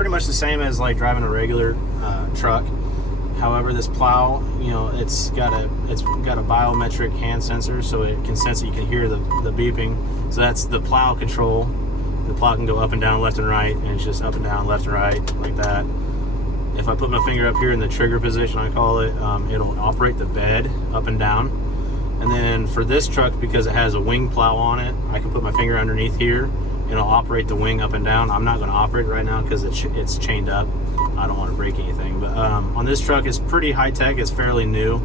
pretty much the same as like driving a regular truck. However, this plow, you know, it's got a biometric hand sensor, so it can sense it. You can hear the beeping. So that's the plow control. The plow can go up and down, left and right, and it's just up and down, left and right, like that. If I put my finger up here in the trigger position, I call it, it'll operate the bed up and down. And then for this truck, because it has a wing plow on it, I can put my finger underneath here and it'll operate the wing up and down. I'm not going to operate it right now because it's chained up. I don't want to break anything. But on this truck, it's pretty high tech. It's fairly new.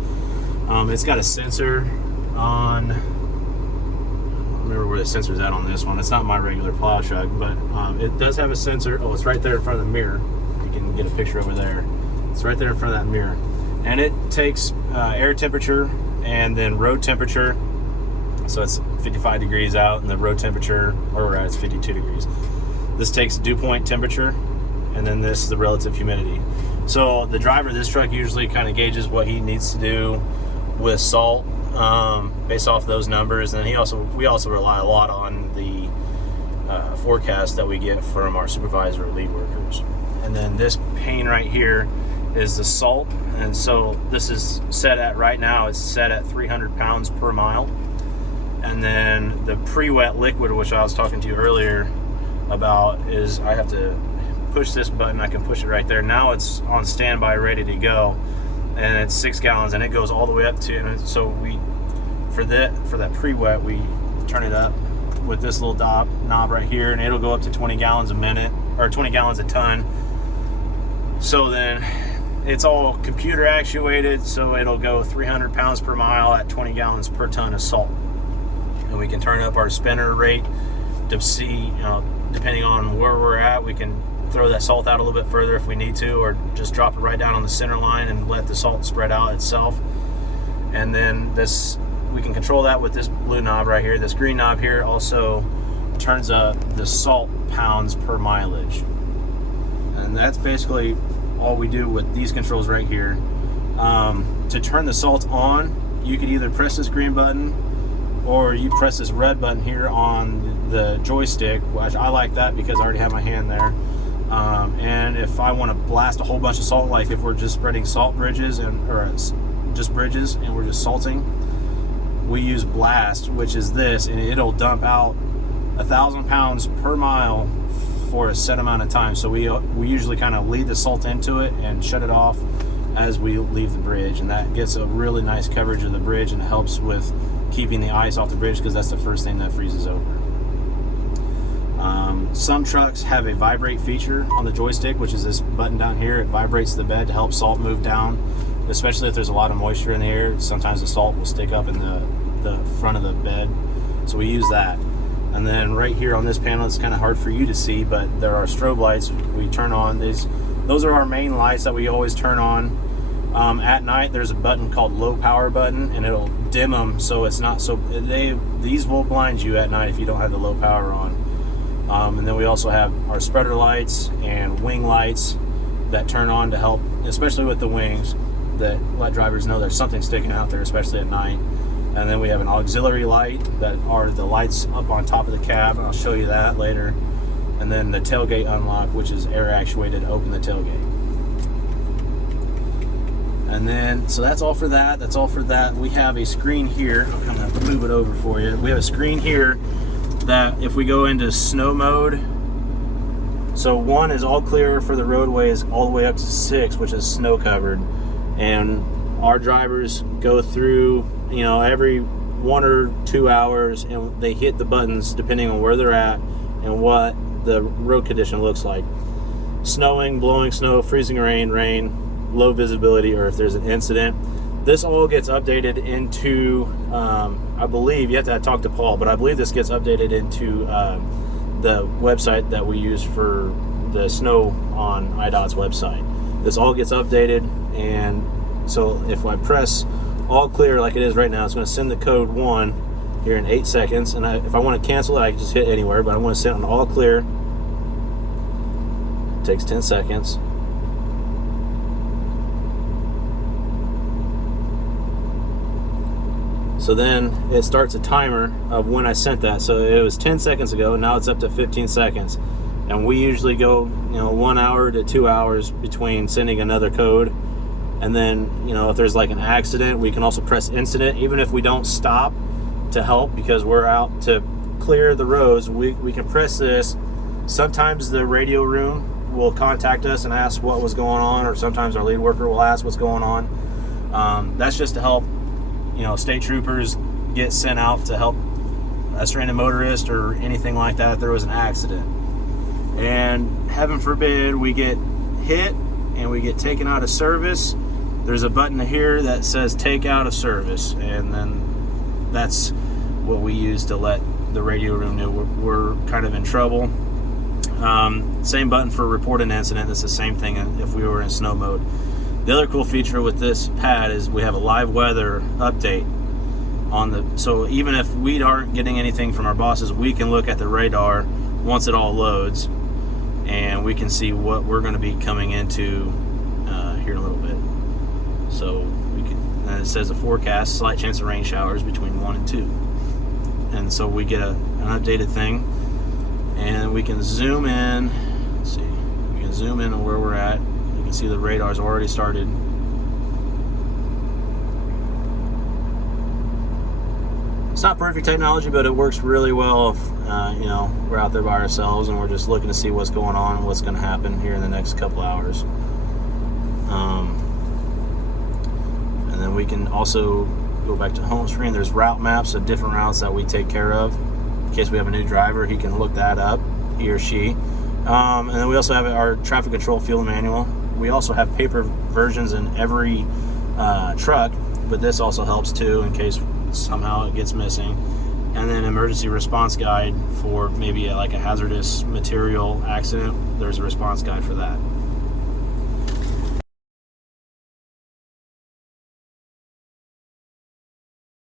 It's got a sensor on, I don't remember where the sensor's at on this one. It's not my regular plow truck, but it does have a sensor. Oh, it's right there in front of the mirror. You can get a picture over there. It's right there in front of that mirror. And it takes air temperature and then road temperature. So it's 55 degrees out, and the road temperature, where we're at, it's 52 degrees. This takes dew point temperature, and then this is the relative humidity. So the driver of this truck usually kind of gauges what he needs to do with salt based off those numbers. And we also rely a lot on the forecast that we get from our supervisor or lead workers. And then this pane right here is the salt. And so this is set at, right now, it's set at 300 pounds per mile. And then the pre-wet liquid, which I was talking to you earlier about, is I have to push this button. I can push it right there. Now it's on standby, ready to go, and it's 6 gallons, and it goes all the way up to. And so for that pre-wet, we turn it up with this little knob right here, and it'll go up to 20 gallons a minute, or 20 gallons a ton. So then it's all computer actuated, so it'll go 300 pounds per mile at 20 gallons per ton of salt. And we can turn up our spinner rate to see, you know, depending on where we're at, we can throw that salt out a little bit further if we need to, or just drop it right down on the center line and let the salt spread out itself. And then we can control that with this blue knob right here. This green knob here also turns up the salt pounds per mileage. And that's basically all we do with these controls right here. To turn the salt on, you could either press this green button, or you press this red button here on the joystick, which I like that because I already have my hand there. And if I want to blast a whole bunch of salt, like if we're just spreading salt bridges or just bridges and we're just salting, we use blast, which is this, and it'll dump out 1,000 pounds per mile for a set amount of time. So we usually kind of lead the salt into it and shut it off as we leave the bridge, and that gets a really nice coverage of the bridge, and it helps with keeping the ice off the bridge because that's the first thing that freezes over. Some trucks have a vibrate feature on the joystick, which is this button down here. It vibrates the bed to help salt move down, especially if there's a lot of moisture in the air. Sometimes the salt will stick up in the front of the bed, so we use that. And then right here on this panel, it's kind of hard for you to see, but there are strobe lights we turn on. Those are our main lights that we always turn on. At night, there's a button called low power button, and it'll dim them so it's not so. These will blind you at night if you don't have the low power on. And then we also have our spreader lights and wing lights that turn on to help, especially with the wings, that let drivers know there's something sticking out there, especially at night. And then we have an auxiliary light that are the lights up on top of the cab, and I'll show you that later. And then the tailgate unlock, which is air actuated to open the tailgate. And then, so that's all for that. That's all for that. We have a screen here. I'm gonna move it over for you. We have a screen here that if we go into snow mode, so 1 is all clear for the roadways all the way up to 6, which is snow covered. And our drivers go through, you know, every 1 or 2 hours, and they hit the buttons depending on where they're at and what the road condition looks like. Snowing, blowing snow, freezing rain, low visibility, or if there's an incident. This all gets updated into, I believe, you have to talk to Paul, but I believe this gets updated into the website that we use for the snow on IDOT's website. This all gets updated, and so if I press all clear like it is right now, it's going to send the code 1 here in 8 seconds, and if I want to cancel it, I can just hit anywhere, but I want to set it on all clear. It takes 10 seconds. So then it starts a timer of when I sent that. So it was 10 seconds ago, now it's up to 15 seconds. and we usually go 1 hour to 2 hours between sending another code. And then if there's like an accident, we can also press incident, even if we don't stop to help because we're out to clear the roads. We can press this. Sometimes the radio room will contact us and ask what was going on, or sometimes our lead worker will ask what's going on. That's just to help state troopers get sent out to help a stranded motorist or anything like that if there was an accident. And heaven forbid we get hit and we get taken out of service, there's a button here that says take out of service, and then that's what we use to let the radio room know we're kind of in trouble. Same button for report an incident. It's the same thing if we were in snow mode. The other cool feature with this pad is we have a live weather update on so even if we aren't getting anything from our bosses, we can look at the radar once it all loads, and we can see what we're going to be coming into here in a little bit. So and it says a forecast, slight chance of rain showers between 1 and 2. And so we get an updated thing, and we can zoom in. Let's see, we can zoom in on where we're at. You can see the radar's already started. It's not perfect technology, but it works really well if we're out there by ourselves and we're just looking to see what's going on and what's going to happen here in the next couple hours. And then we can also go back to home screen. There's route maps of different routes that we take care of. In case we have a new driver, he can look that up, he or she. And then we also have our traffic control field manual. We also have paper versions in every truck, but this also helps too in case somehow it gets missing. And then emergency response guide for maybe like a hazardous material accident. There's a response guide for that.